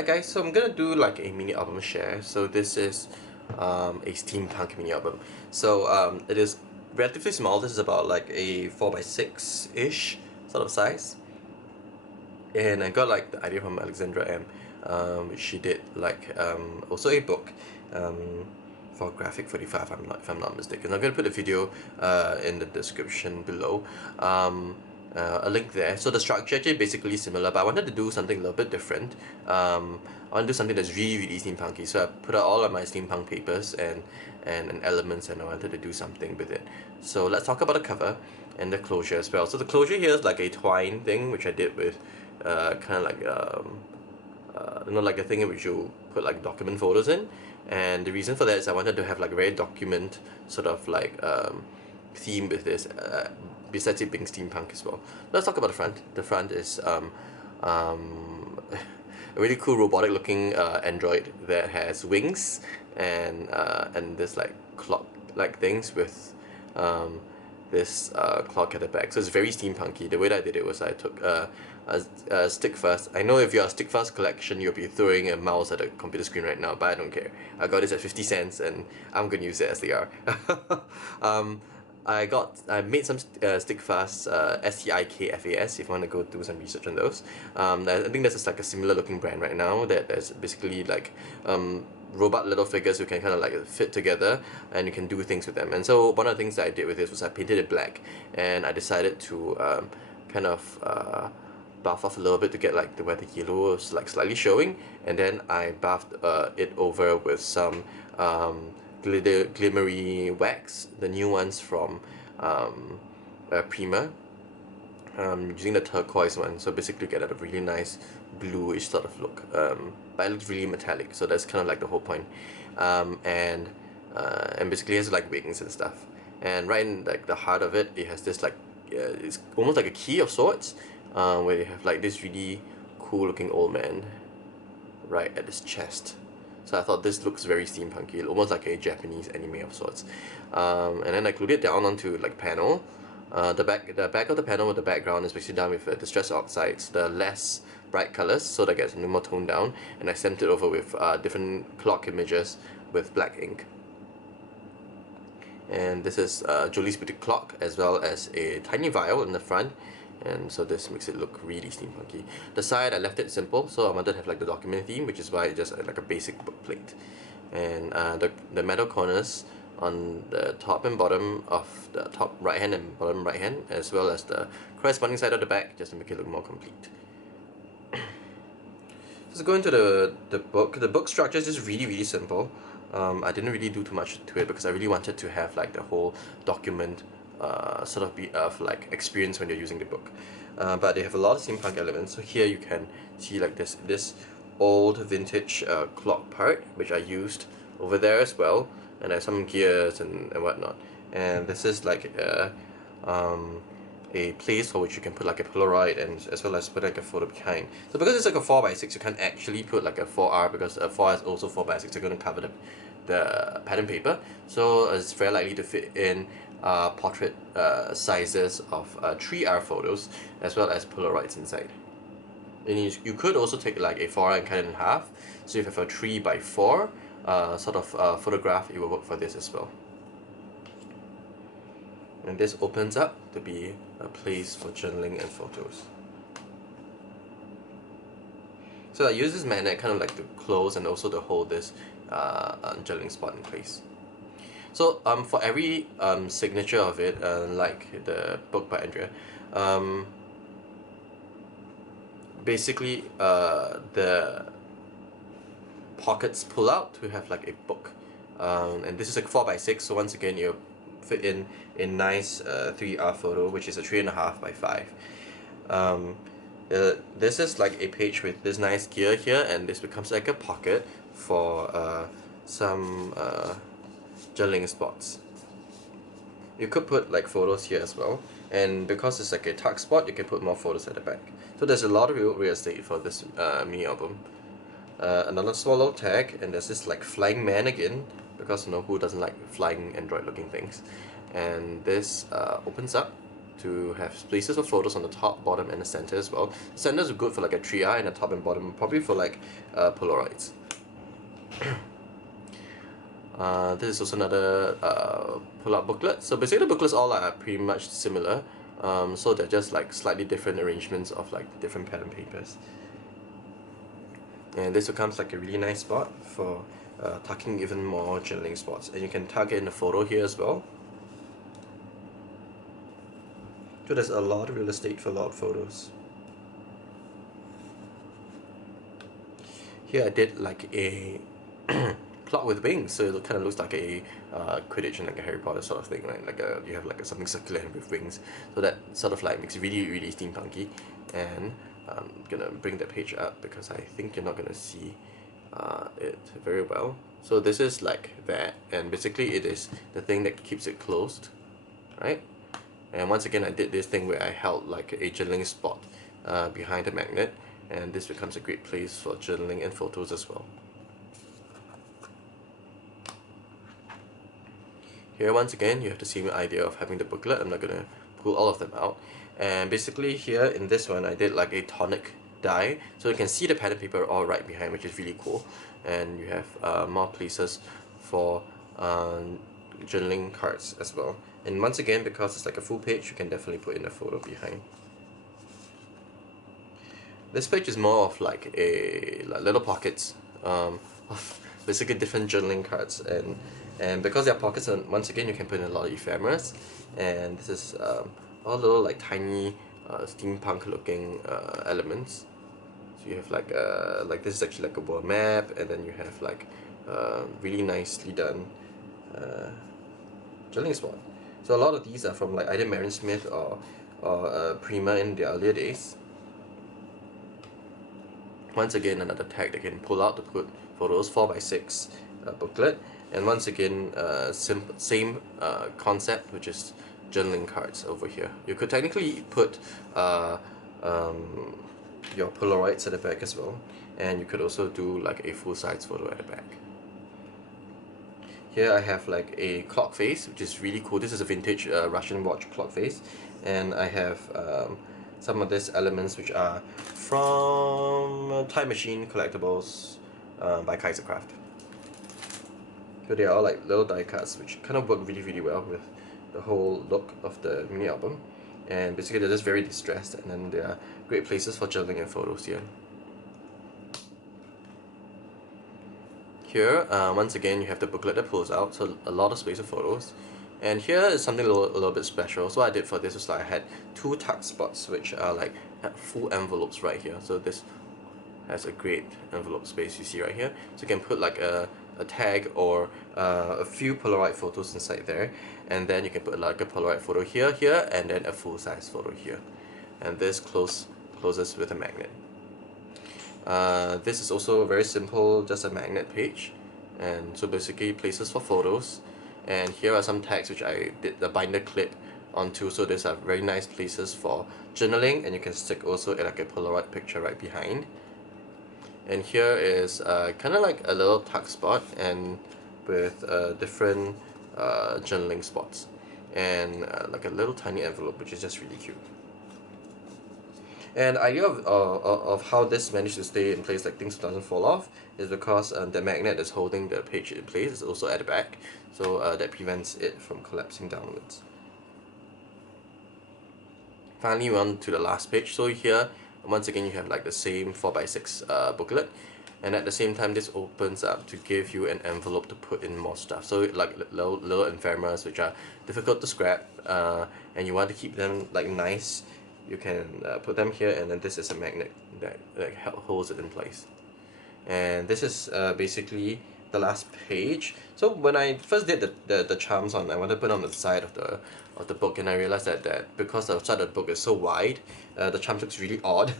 Hi guys, so I'm gonna do like a mini album share. So this is a steampunk mini album. So it is relatively small. This is about like a 4x6-ish sort of size. And I got like the idea from Alexandra M. She did like also a book for Graphic 45 if I'm not mistaken. I'm gonna put a video in the description below. A link there. So the structure actually basically similar, but I wanted to do something a little bit different. I want to do something that's really steampunky. So I put out all of my steampunk papers and elements, and I wanted to do something with it. So let's talk about the cover and the closure as well. So the closure here is like a twine thing, which I did with kind of like like a thing in which you put like document photos in. And the reason for that is I wanted to have like a very document sort of like theme with this, besides it being steampunk as well. Let's talk about the front. The front is a really cool robotic looking android that has wings and this like clock like things with this clock at the back. So it's very steampunky. The way that I did it was I took a stick fast. I know if you're a stick fast collection, you'll be throwing a mouse at a computer screen right now, but I don't care. I got this at 50 cents and I'm gonna use it as they are. I made some stick fast STIKFAS if you want to go do some research on those. I think this is like a similar looking brand right now that is basically like robot little figures who can kind of like fit together and you can do things with them. And so one of the things that I did with this was I painted it black, and I decided to kind of buff off a little bit to get like where the yellow was like slightly showing, and then I buffed it over with some glimmery wax, the new ones from Prima, using the turquoise one. So basically get a really nice bluish sort of look, but it looks really metallic, so that's kind of like the whole point. And basically it has like wings and stuff, and right in like the heart of it, it has this like it's almost like a key of sorts, where you have like this really cool looking old man right at his chest. So I thought this looks very steampunky, almost like a Japanese anime of sorts. And then I glued it down onto like panel. The back of the panel with the background is basically done with distress oxides, the less bright colors, so that gets a little more toned down. And I stamped it over with different clock images with black ink. And this is Jolie's Boutique clock, as well as a tiny vial in the front. And so this makes it look really steampunky. The side I left it simple, so I wanted to have like the document theme, which is why I just like a basic book plate. And the metal corners on the top and bottom of the top right hand and bottom right hand, as well as the corresponding side of the back, just to make it look more complete. Let's go into the book. The book structure is just really simple. I didn't really do too much to it because I really wanted to have like the whole document sort of be of like experience when you're using the book. But they have a lot of steampunk elements. So here you can see like this old vintage clock part, which I used over there as well, and there's some gears and whatnot. And this is like a place for which you can put like a Polaroid, and as well as put like a photo behind. So because it's like a 4x6, you can't actually put like a 4R, because a 4R is also 4x6. You're going to cover the pattern paper, so it's very likely to fit in portrait sizes of 3R photos, as well as Polaroids inside. And you could also take like a 4R and cut it in half, so if you have a 3x4 sort of photograph, it will work for this as well. And this opens up to be a place for journaling and photos. So I use this magnet kind of like to close and also to hold this journaling spot in place. So for every signature of it, like the book by Andrea, basically the pockets pull out to have like a book, and this is like 4x6, so once again you fit in a nice 3R photo, which is a 3.5x5. This is like a page with this nice gear here, and this becomes like a pocket for some journaling spots. You could put like photos here as well, and because it's like a tuck spot, you can put more photos at the back. So there's a lot of real estate for this mini album. Another swallow tag, and there's this like flying man again, because you know who doesn't like flying android looking things. And this opens up to have places for photos on the top, bottom, and the center as well. The center is good for like a 3i, and the top and bottom probably for like Polaroids. This is also another pull-out booklet. So basically the booklets all are pretty much similar. So they're just like slightly different arrangements of like different pattern papers. And this becomes like a really nice spot for tucking even more journaling spots. And you can tuck in a photo here as well. So there's a lot of real estate for a lot of photos. Here I did like a clock with wings, so it kind of looks like a Quidditch and like a Harry Potter sort of thing, right? Like you have like something circular with wings, so that sort of like makes it really steampunky. And I'm gonna bring that page up because I think you're not gonna see it very well. So this is like that, and basically it is the thing that keeps it closed, right? And once again I did this thing where I held like a journaling spot behind the magnet, and this becomes a great place for journaling and photos as well. Here once again you have the same idea of having the booklet. I'm not going to pull all of them out. And basically here in this one I did like a tonic die, so you can see the pattern paper all right behind, which is really cool. And you have more places for journaling cards as well. And once again, because it's like a full page, you can definitely put in a photo behind. This page is more of like a little pockets of basically different journaling cards, and because there are pockets, and once again you can put in a lot of ephemeras. And this is all little like tiny steampunk looking elements. So you have like this is actually like a world map, and then you have like really nicely done journaling spot. So a lot of these are from like either Marion Smith or Prima in the earlier days. Once again, another tag that can pull out to put photos, 4x6 booklet, and once again same concept, which is journaling cards over here. You could technically put your Polaroids at the back as well, and you could also do like a full-size photo at the back. Here I have like a clock face, which is really cool. This is a vintage Russian watch clock face, and I have some of these elements which are from Time Machine Collectibles by Kaisercraft. So they are all like little die cuts which kind of work really well with the whole look of the mini album. And basically they're just very distressed, and then they are great places for journaling and photos here. Here, once again, you have the booklet that pulls out, so a lot of space for photos. And here is something a little bit special. So what I did for this was like I had two tuck spots which are like full envelopes right here. So this has a great envelope space you see right here. So you can put like a tag or a few Polaroid photos inside there, and then you can put like a Polaroid photo here, and then a full-size photo here. And this closes with a magnet. This is also very simple, just a magnet page, and so basically places for photos. And here are some tags which I did the binder clip onto, so these are very nice places for journaling, and you can stick also like a Polaroid picture right behind. And here is kind of like a little tuck spot, and with different journaling spots, and like a little tiny envelope which is just really cute. And the idea of how this managed to stay in place, like things doesn't fall off, is because the magnet that's holding the page in place is also at the back, so that prevents it from collapsing downwards. Finally, we're on to the last page. So here, once again, you have like the same 4x6 booklet, and at the same time, this opens up to give you an envelope to put in more stuff. So like little ephemeras which are difficult to scrap, and you want to keep them like nice, you can put them here, and then this is a magnet that holds it in place. And this is basically the last page. So when I first did the charms on, I wanted to put on the side of the book, and I realized that because the side of the book is so wide, the charms looks really odd.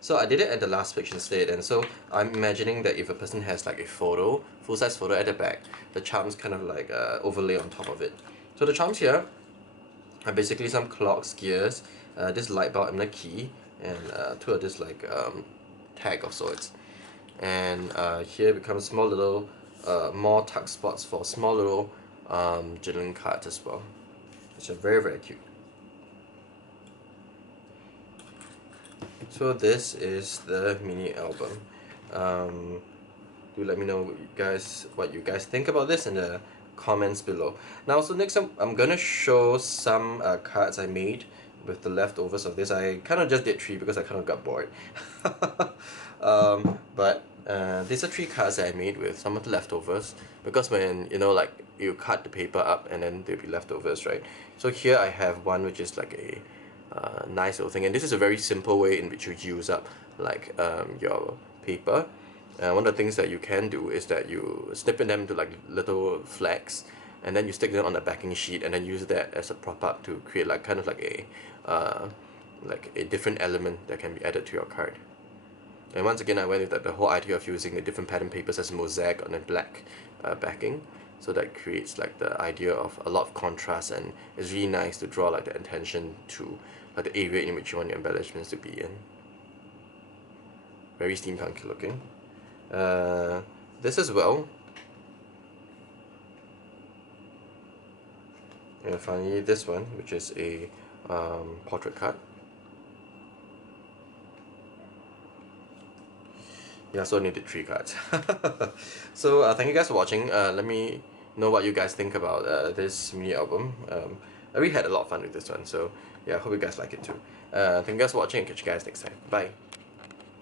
So I did it at the last page instead. And so I'm imagining that if a person has like a photo, full-size photo at the back, the charms kind of like overlay on top of it. So the charms here are basically some clocks, gears, this light bulb and a key, and two of this like tag of sorts. And here becomes small little more tuck spots for small little journaling cards as well, which are very cute. So this is the mini album. Do let me know what you guys think about this in the comments below. Now, so next I'm gonna show some cards I made with the leftovers of this. I kind of just did 3 because I kind of got bored. But these are 3 cards that I made with some of the leftovers, because when like you cut the paper up and then there'll be leftovers, right? So here I have one which is like a nice little thing, and this is a very simple way in which you use up like your paper. One of the things that you can do is that you snip them into like little flags, and then you stick them on a backing sheet, and then use that as a prop up to create like kind of like a different element that can be added to your card. And once again, I went with the whole idea of using the different pattern papers as a mosaic on a black backing, so that creates like the idea of a lot of contrast, and it's really nice to draw like the attention to like the area in which you want your embellishments to be in. Very steampunk looking. This as well. And finally this one, which is a portrait card. Yeah, so I needed 3 cards. So thank you guys for watching. Let me know what you guys think about this mini album. I really had a lot of fun with this one, so yeah, I hope you guys like it too. Thank you guys for watching, and catch you guys next time. Bye.